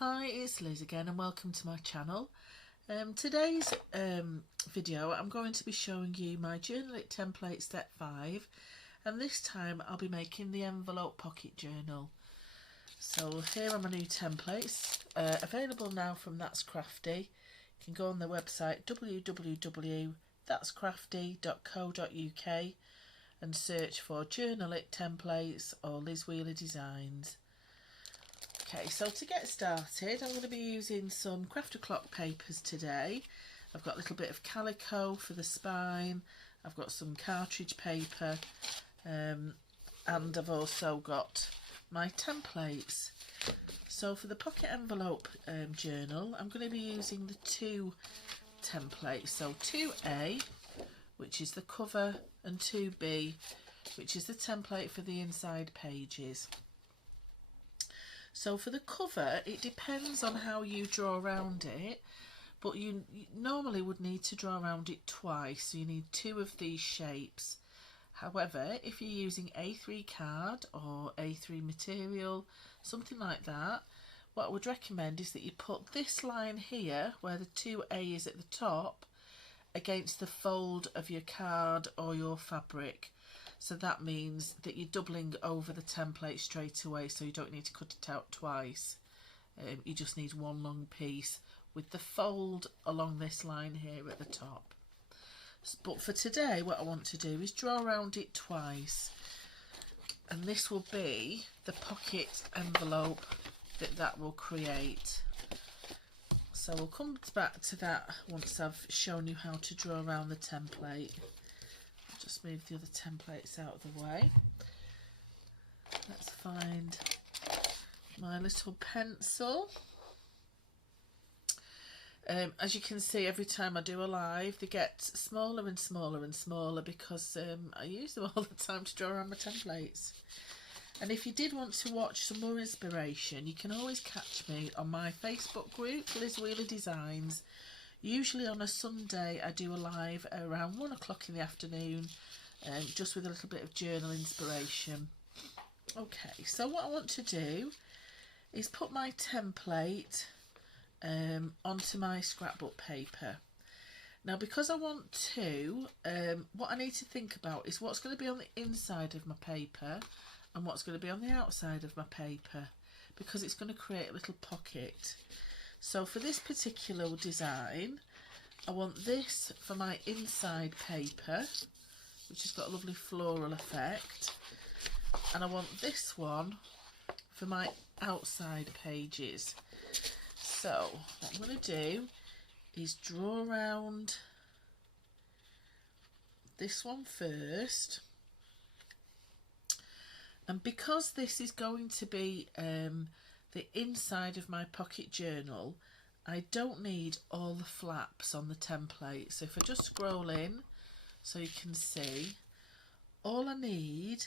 Hi, it's Liz again and welcome to my channel. Today's video I'm going to be showing you my Journal It template step 5, and this time I'll be making the envelope pocket journal. So here are my new templates, available now from That's Crafty. You can go on their website www.thatscrafty.co.uk and search for Journal It templates or Liz Wheeler designs. Okay, so to get started, I'm going to be using some Crafter Clock papers today. I've got a little bit of calico for the spine, I've got some cartridge paper, and I've also got my templates. So for the pocket envelope journal, I'm going to be using the two templates. So 2A, which is the cover, and 2B, which is the template for the inside pages. So for the cover, it depends on how you draw around it, but you normally would need to draw around it twice, so you need two of these shapes. However, if you're using A3 card or A3 material, something like that, what I would recommend is that you put this line here, where the 2A is at the top, against the fold of your card or your fabric. So that means that you're doubling over the template straight away, so you don't need to cut it out twice. You just need one long piece with the fold along this line here at the top. But for today, what I want to do is draw around it twice, and this will be the pocket envelope that will create. So we'll come back to that once I've shown you how to draw around the template. Just move the other templates out of the way. Let's find my little pencil. As you can see, every time I do a live, they get smaller and smaller and smaller because I use them all the time to draw around my templates. And if you did want to watch some more inspiration, you can always catch me on my Facebook group, Liz Wheeler Designs. Usually on a Sunday I do a live around 1 o'clock in the afternoon, just with a little bit of journal inspiration. Okay, so what I want to do is put my template onto my scrapbook paper. Now, because I want to, what I need to think about is what's going to be on the inside of my paper and what's going to be on the outside of my paper, because it's going to create a little pocket. So for this particular design, I want this for my inside paper, which has got a lovely floral effect, and I want this one for my outside pages. So what I'm going to do is draw around this one first, and because this is going to be the inside of my pocket journal, I don't need all the flaps on the template. So if I just scroll in so you can see, all I need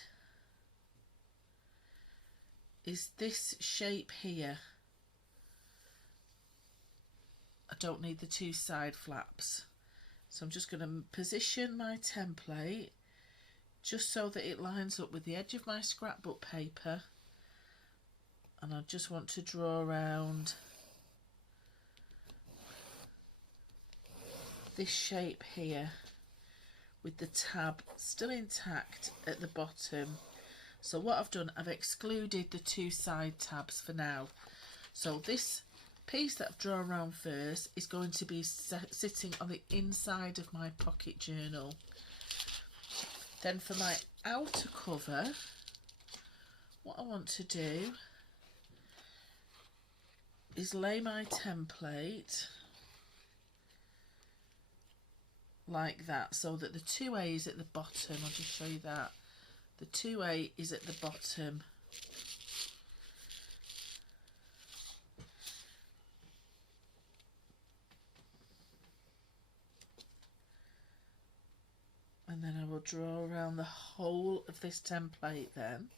is this shape here. I don't need the two side flaps. So I'm just going to position my template just so that it lines up with the edge of my scrapbook paper, and I just want to draw around this shape here with the tab still intact at the bottom. So what I've done, I've excluded the two side tabs for now. So this piece that I've drawn around first is going to be sitting on the inside of my pocket journal. Then for my outer cover, what I want to do is lay my template like that, so that the 2A is at the bottom. I'll just show you that. The 2A is at the bottom. And then I will draw around the whole of this template then.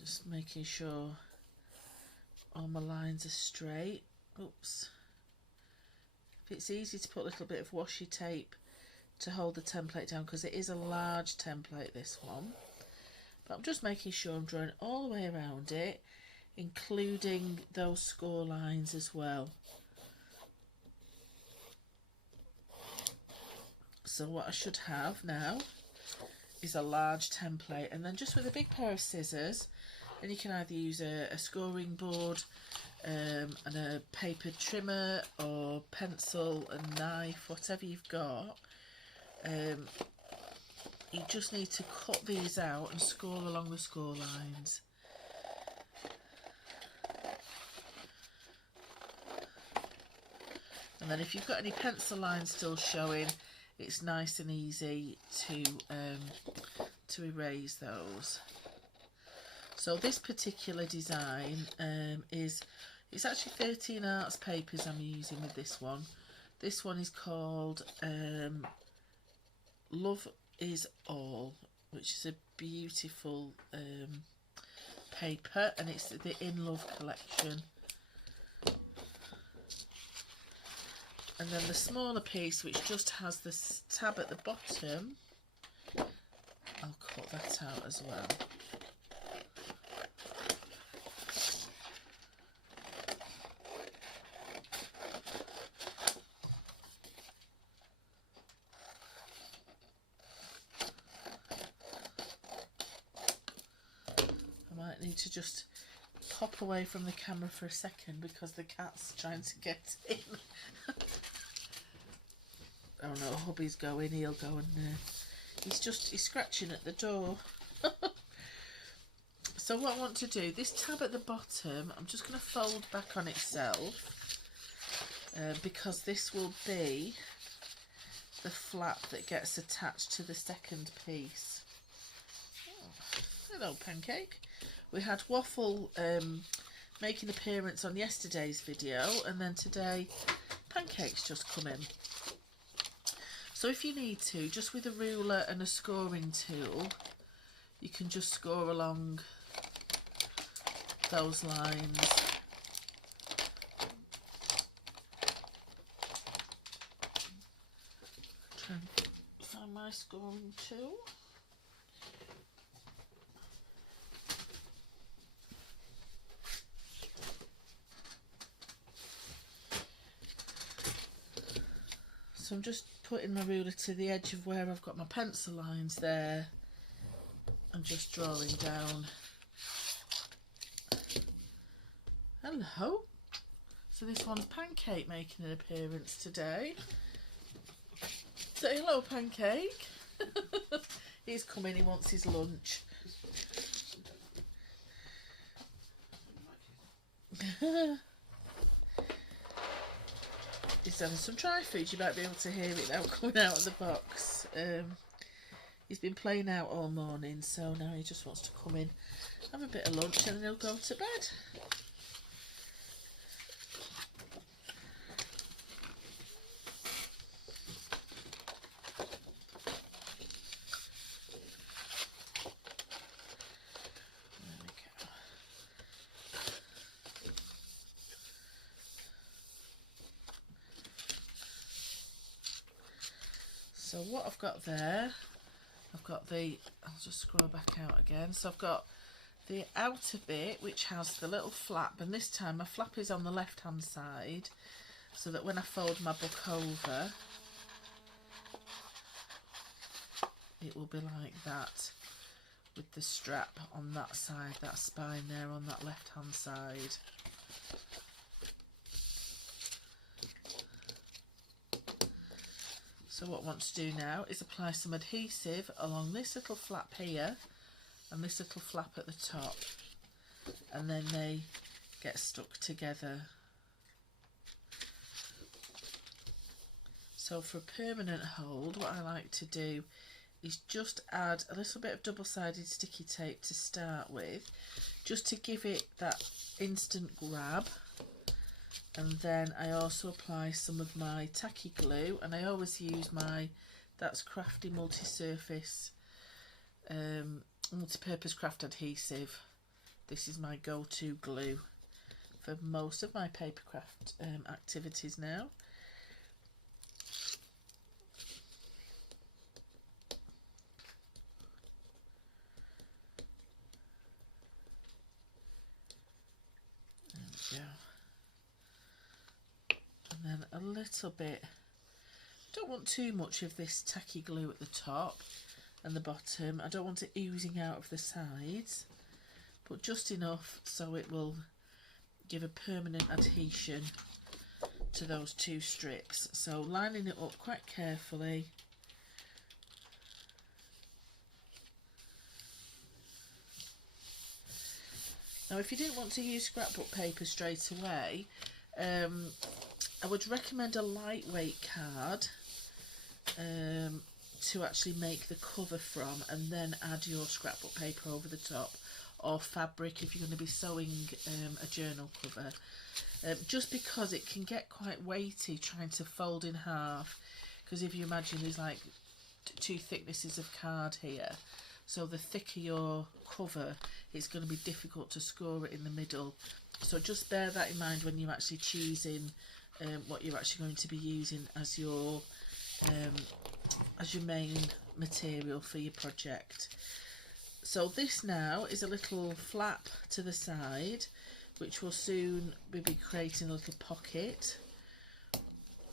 Just making sure all my lines are straight. Oops. It's easy to put a little bit of washi tape to hold the template down because it is a large template, this one. But I'm just making sure I'm drawing all the way around it, including those score lines as well. So what I should have now is a large template, and then just with a big pair of scissors, and you can either use a scoring board and a paper trimmer or pencil and knife, whatever you've got. You just need to cut these out and score along the score lines. And then if you've got any pencil lines still showing, it's nice and easy to erase those. So this particular design it's actually 13 Arts papers I'm using with this one. This one is called Love Is All, which is a beautiful paper, and it's the In Love collection. And then the smaller piece, which just has this tab at the bottom, I'll cut that out as well. I might need to just pop away from the camera for a second because the cat's trying to get in. Oh no, hubby's going, he'll go and he's scratching at the door. So what I want to do, this tab at the bottom, I'm just going to fold back on itself because this will be the flap that gets attached to the second piece. Oh, hello, Pancake. We had Waffle make an appearance on yesterday's video, and then today Pancake's just come in. So if you need to, just with a ruler and a scoring tool, you can just score along those lines. Try and find my scoring tool. So I'm just putting my ruler to the edge of where I've got my pencil lines there and just drawing down. Hello. So this one's Pancake making an appearance today. Say hello, Pancake. He's coming, he wants his lunch. He's having some dry food. You might be able to hear it now coming out of the box. He's been playing out all morning, so now he just wants to come in, have a bit of lunch, and then he'll go to bed. So what I've got there, I've got I'll just scroll back out again. So I've got the outer bit, which has the little flap, and this time my flap is on the left hand side, so that when I fold my book over, it will be like that, with the strap on that side, that spine there on that left hand side. So what I want to do now is apply some adhesive along this little flap here and this little flap at the top, and then they get stuck together. So for a permanent hold, what I like to do is just add a little bit of double-sided sticky tape to start with, just to give it that instant grab. And then I also apply some of my tacky glue, and I always use that's Crafty multi-surface multi-purpose craft adhesive. This is my go-to glue for most of my paper craft activities now. a little bit. Don't want too much of this tacky glue at the top and the bottom. I don't want it oozing out of the sides, but just enough so it will give a permanent adhesion to those two strips. So lining it up quite carefully. Now if you didn't want to use scrapbook paper straight away, I would recommend a lightweight card to actually make the cover from, and then add your scrapbook paper over the top, or fabric if you're going to be sewing a journal cover, just because it can get quite weighty trying to fold in half, because if you imagine there's like two thicknesses of card here, so the thicker your cover, it's going to be difficult to score it in the middle. So just bear that in mind when you're actually choosing what you're actually going to be using as your main material for your project. So this now is a little flap to the side, which will soon be creating a little pocket,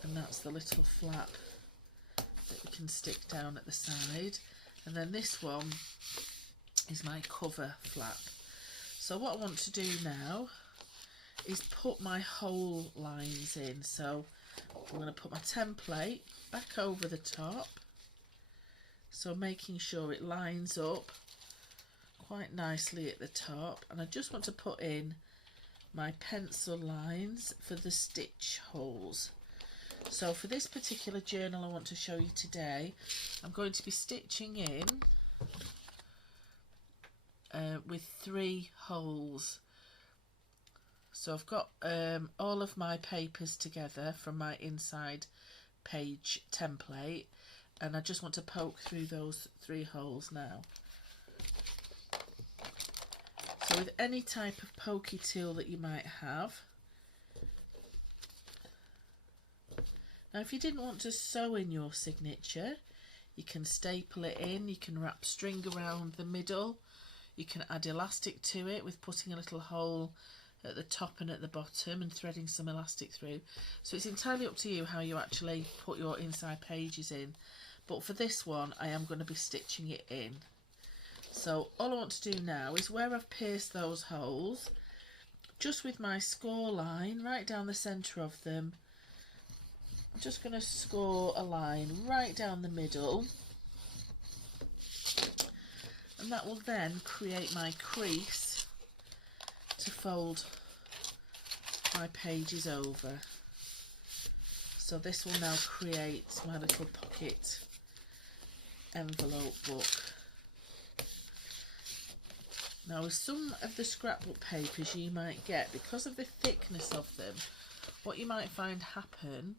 and that's the little flap that we can stick down at the side. And then this one is my cover flap. So what I want to do now is put my hole lines in. So I'm going to put my template back over the top, so making sure it lines up quite nicely at the top, and I just want to put in my pencil lines for the stitch holes. So for this particular journal I want to show you today, I'm going to be stitching in with 3 holes. So I've got all of my papers together from my inside page template, and I just want to poke through those 3 holes now. So with any type of pokey tool that you might have. Now if you didn't want to sew in your signature, you can staple it in, you can wrap string around the middle, you can add elastic to it with putting a little hole at the top and at the bottom and threading some elastic through. So it's entirely up to you how you actually put your inside pages in, but for this one I am going to be stitching it in. So all I want to do now is where I've pierced those holes, just with my score line right down the centre of them, I'm just going to score a line right down the middle, and that will then create my crease to fold my pages over. So this will now create my little pocket envelope book. Now with some of the scrapbook papers you might get, because of the thickness of them, what you might find happen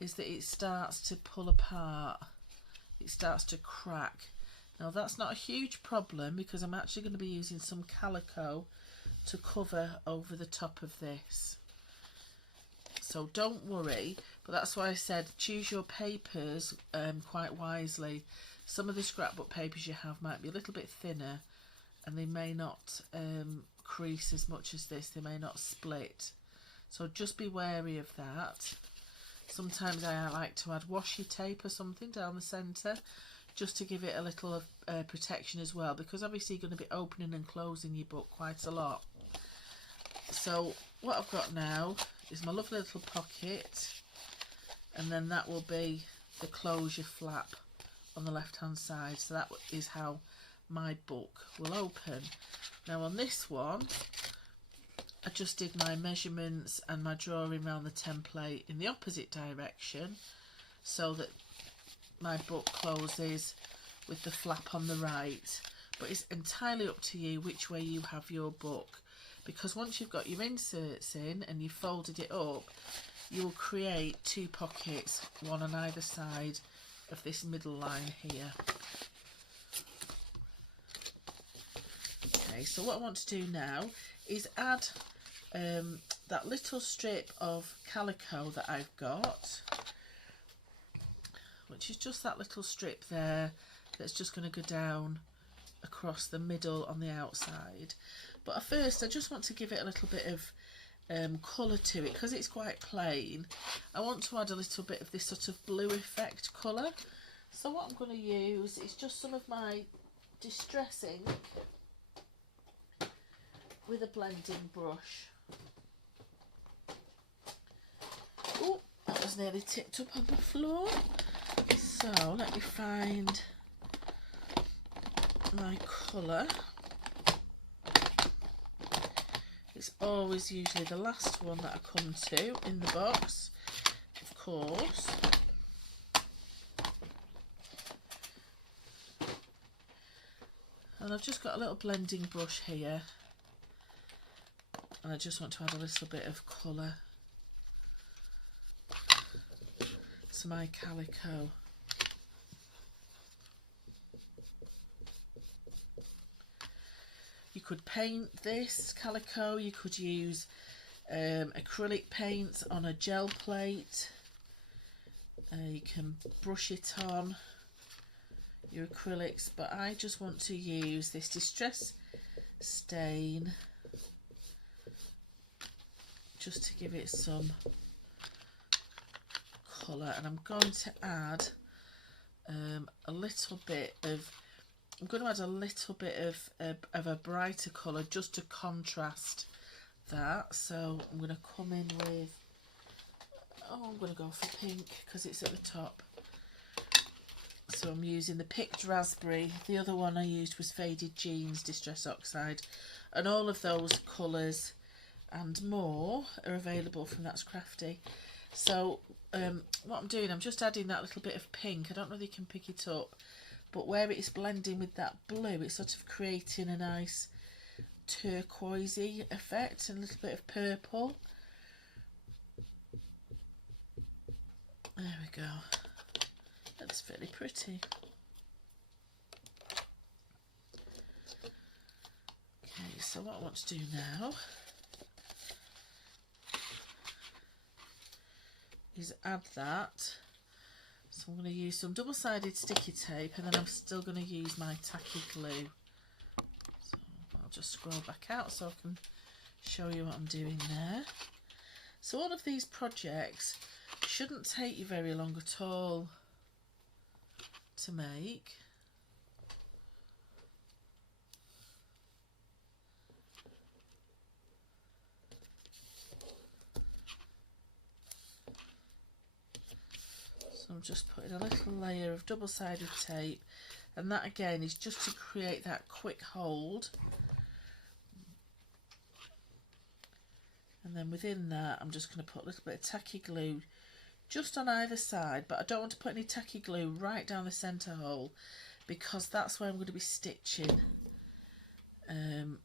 is that it starts to pull apart, it starts to crack. Now that's not a huge problem, because I'm actually going to be using some calico to cover over the top of this. So don't worry, but that's why I said choose your papers quite wisely. Some of the scrapbook papers you have might be a little bit thinner, and they may not crease as much as this, they may not split. So just be wary of that. Sometimes I like to add washi tape or something down the centre, just to give it a little protection as well, because obviously you're going to be opening and closing your book quite a lot. So what I've got now is my lovely little pocket, and then that will be the closure flap on the left hand side. So that is how my book will open. Now on this one I just did my measurements and my drawing around the template in the opposite direction, so that my book closes with the flap on the right, but it's entirely up to you which way you have your book, because once you've got your inserts in and you've folded it up, you'll create 2 pockets, one on either side of this middle line here. Okay, so what I want to do now is add that little strip of calico that I've got, which is just that little strip there that's just going to go down across the middle on the outside. But at first I just want to give it a little bit of colour to it. Because it's quite plain, I want to add a little bit of this sort of blue effect colour. So what I'm going to use is just some of my Distress ink with a blending brush. Oh, that was nearly tipped up on the floor. So let me find my colour. It's always usually the last one that I come to in the box, of course. And I've just got a little blending brush here, and I just want to add a little bit of colour to my calico. You could paint this calico, you could use acrylic paint on a gel plate, you can brush it on your acrylics, but I just want to use this Distress stain just to give it some colour. And I'm going to add a little bit of a brighter colour just to contrast that. So I'm going to come in with, I'm going to go for pink because it's at the top. So I'm using the Picked Raspberry. The other one I used was Faded Jeans Distress Oxide. And all of those colours and more are available from That's Crafty. So what I'm doing, I'm just adding that little bit of pink. I don't know if you can pick it up, but where it's blending with that blue, it's sort of creating a nice turquoisey effect and a little bit of purple. There we go. That's fairly pretty. Okay, so what I want to do now is add that. So I'm going to use some double-sided sticky tape, and then I'm still going to use my tacky glue. So I'll just scroll back out so I can show you what I'm doing there. So all of these projects shouldn't take you very long at all to make. So I'm just putting a little layer of double-sided tape, and that again is just to create that quick hold. And then within that I'm just going to put a little bit of tacky glue just on either side, but I don't want to put any tacky glue right down the centre hole because that's where I'm going to be stitching, and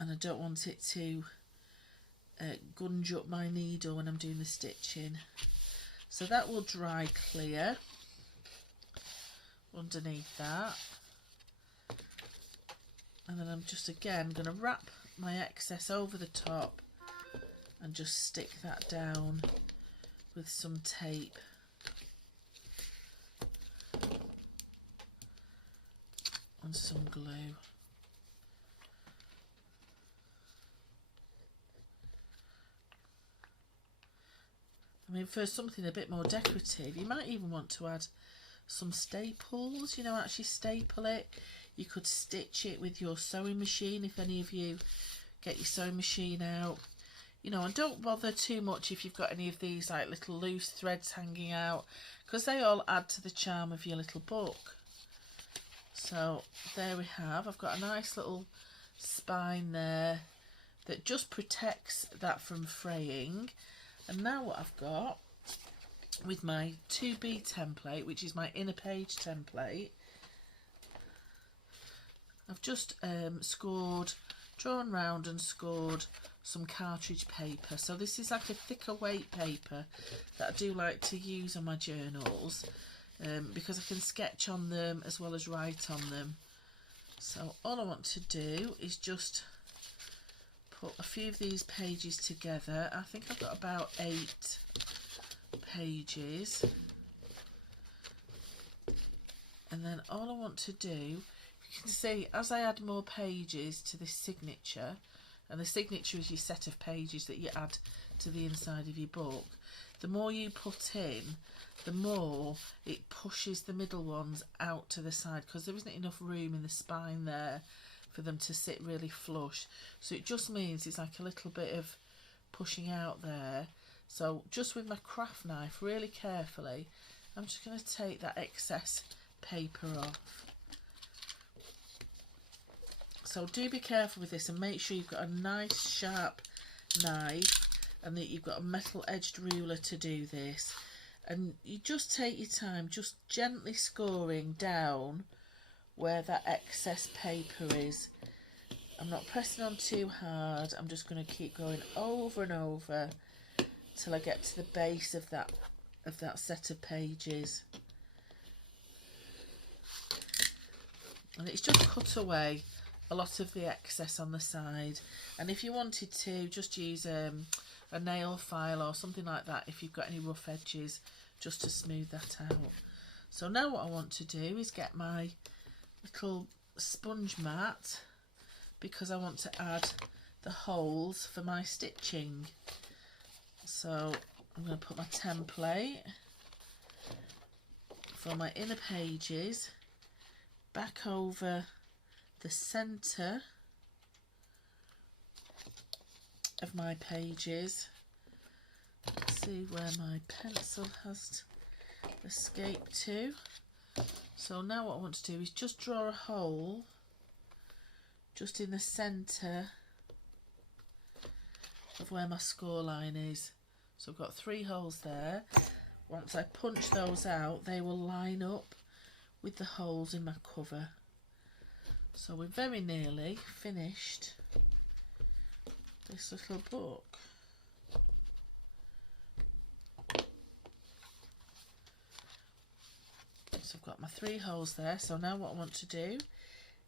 I don't want it to gunge up my needle when I'm doing the stitching. So that will dry clear underneath that, and then I'm just again going to wrap my excess over the top and just stick that down with some tape. And some glue. I mean, for something a bit more decorative, you might even want to add some staples, you know, actually staple it. You could stitch it with your sewing machine if any of you get your sewing machine out. You know, and don't bother too much if you've got any of these like little loose threads hanging out, because they all add to the charm of your little book. So there we have, I've got a nice little spine there that just protects that from fraying. And now what I've got with my 2B template, which is my inner page template, I've just drawn round and scored some cartridge paper. So this is like a thicker weight paper that I do like to use on my journals, because I can sketch on them as well as write on them. So all I want to do is just put a few of these pages together. I think I've got about 8 pages, and then all I want to do, you can see as I add more pages to this signature, and the signature is your set of pages that you add to the inside of your book. The more you put in, the more it pushes the middle ones out to the side, because there isn't enough room in the spine there for them to sit really flush. So it just means it's like a little bit of pushing out there. So just with my craft knife, really carefully, I'm just going to take that excess paper off. So do be careful with this and make sure you've got a nice sharp knife and that you've got a metal edged ruler to do this. And you just take your time, just gently scoring down where that excess paper is. I'm not pressing on too hard, I'm just going to keep going over and over till I get to the base of that set of pages. And it's just cut away a lot of the excess on the side, and if you wanted to, just use a nail file or something like that if you've got any rough edges, just to smooth that out. So now what I want to do is get my little sponge mat, because I want to add the holes for my stitching. So I'm going to put my template for my inner pages back over the centre of my pages. Let's see where my pencil has escaped to. So now what I want to do is just draw a hole just in the centre of where my score line is. So I've got 3 holes there. Once I punch those out, they will line up with the holes in my cover. So we're very nearly finished this little book. So I've got my 3 holes there. So now what I want to do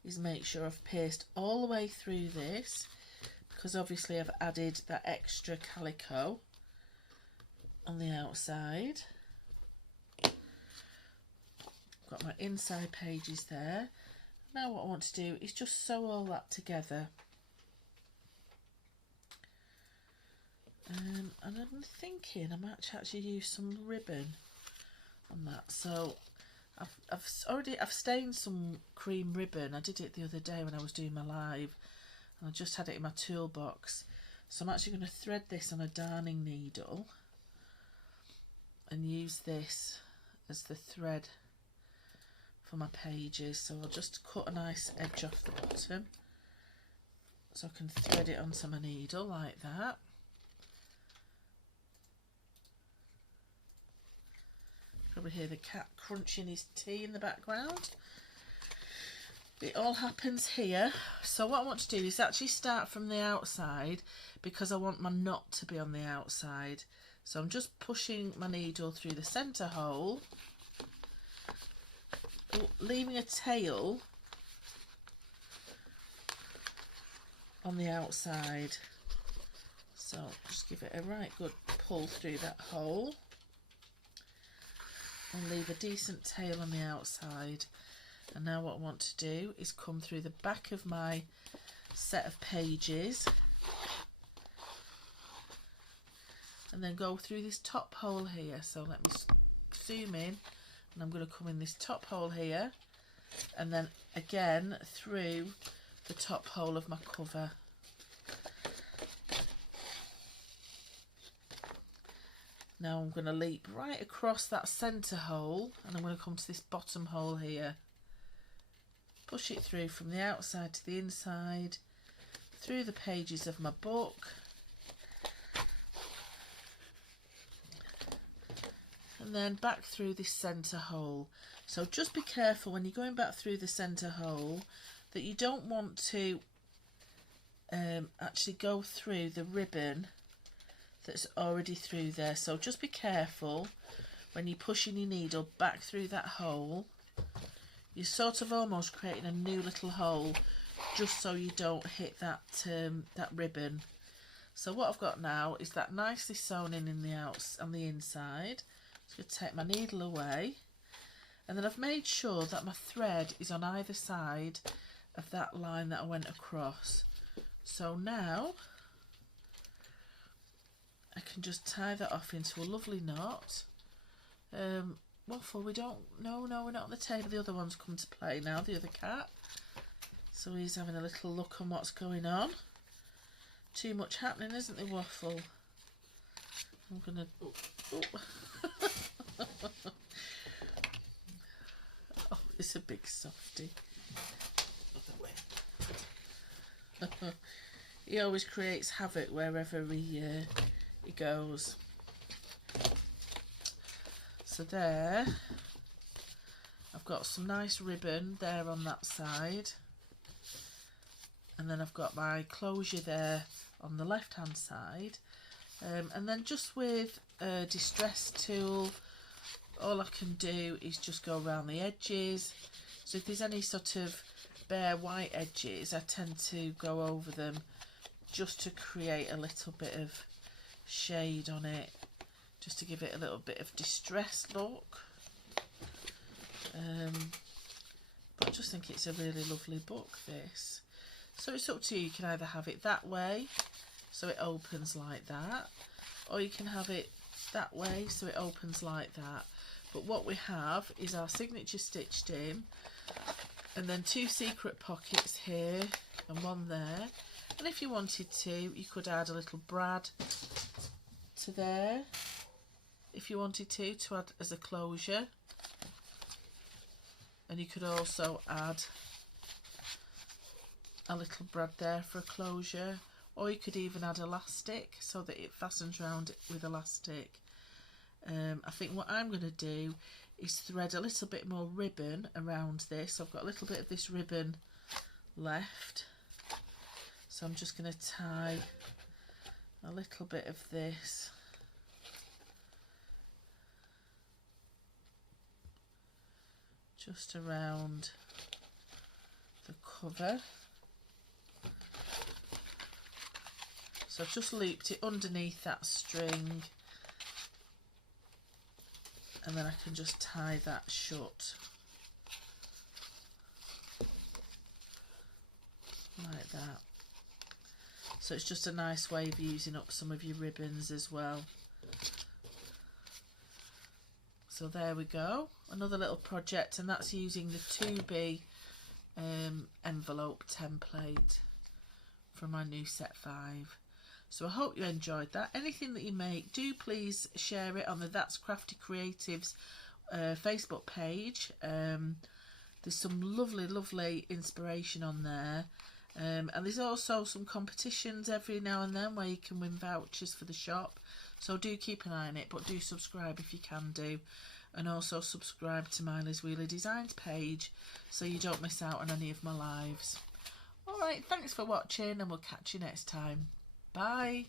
is make sure I've pierced all the way through this, because obviously I've added that extra calico on the outside. Got my inside pages there. Now what I want to do is just sew all that together. And I'm thinking I might actually use some ribbon on that. So I've stained some cream ribbon. I did it the other day when I was doing my live, and I just had it in my toolbox. So I'm actually going to thread this on a darning needle and use this as the thread for my pages. So I'll just cut a nice edge off the bottom so I can thread it onto my needle like that. Probably hear the cat crunching his tea in the background. It all happens here. So what I want to do is actually start from the outside, because I want my knot to be on the outside. So I'm just pushing my needle through the centre hole, leaving a tail on the outside. So just give it a right good pull through that hole and leave a decent tail on the outside. And now what I want to do is come through the back of my set of pages and then go through this top hole here. So let me zoom in, and I'm going to come in this top hole here and then again through the top hole of my cover. Now I'm going to leap right across that centre hole, and I'm going to come to this bottom hole here. Push it through from the outside to the inside, through the pages of my book, and then back through this centre hole. So just be careful when you're going back through the centre hole that you don't want to actually go through the ribbon that's already through there. So just be careful when you're pushing your needle back through that hole. You're sort of almost creating a new little hole just so you don't hit that that ribbon. So what I've got now is that nicely sewn in the on the inside. So I'm going to take my needle away, and then I've made sure that my thread is on either side of that line that I went across. So now I can just tie that off into a lovely knot. Waffle, we don't, no, we're not on the table. The other one's come to play now, the other cat. So he's having a little look on what's going on. Too much happening, isn't there, Waffle? I'm gonna, oh, it's a big softie. He always creates havoc wherever he goes. So there, I've got some nice ribbon there on that side, and then I've got my closure there on the left hand side, and then just with a distress tool, all I can do is just go around the edges. So if there's any sort of bare white edges, I tend to go over them just to create a little bit of shade on it, just to give it a little bit of distressed look. But I just think it's a really lovely book, this. So it's up to you. You can either have it that way, so it opens like that, or you can have it that way, so it opens like that. But what we have is our signature stitched in, and then 2 secret pockets here and 1 there. And if you wanted to, you could add a little brad to there, if you wanted to add as a closure. And you could also add a little brad there for a closure, or you could even add elastic so that it fastens around with elastic. I think what I'm going to do is thread a little bit more ribbon around this. I've got a little bit of this ribbon left, so I'm just going to tie a little bit of this just around the cover. So I've just looped it underneath that string, and then I can just tie that shut like that. So it's just a nice way of using up some of your ribbons as well. So there we go, another little project, and that's using the 2B envelope template from my new set 5. So I hope you enjoyed that. Anything that you make, do please share it on the That's Crafty Creatives Facebook page. There's some lovely inspiration on there. And there's also some competitions every now and then where you can win vouchers for the shop. So do keep an eye on it, but do subscribe if you can do. And also subscribe to my Liz Wheeler Designs page so you don't miss out on any of my lives. Alright, thanks for watching, and we'll catch you next time. Bye.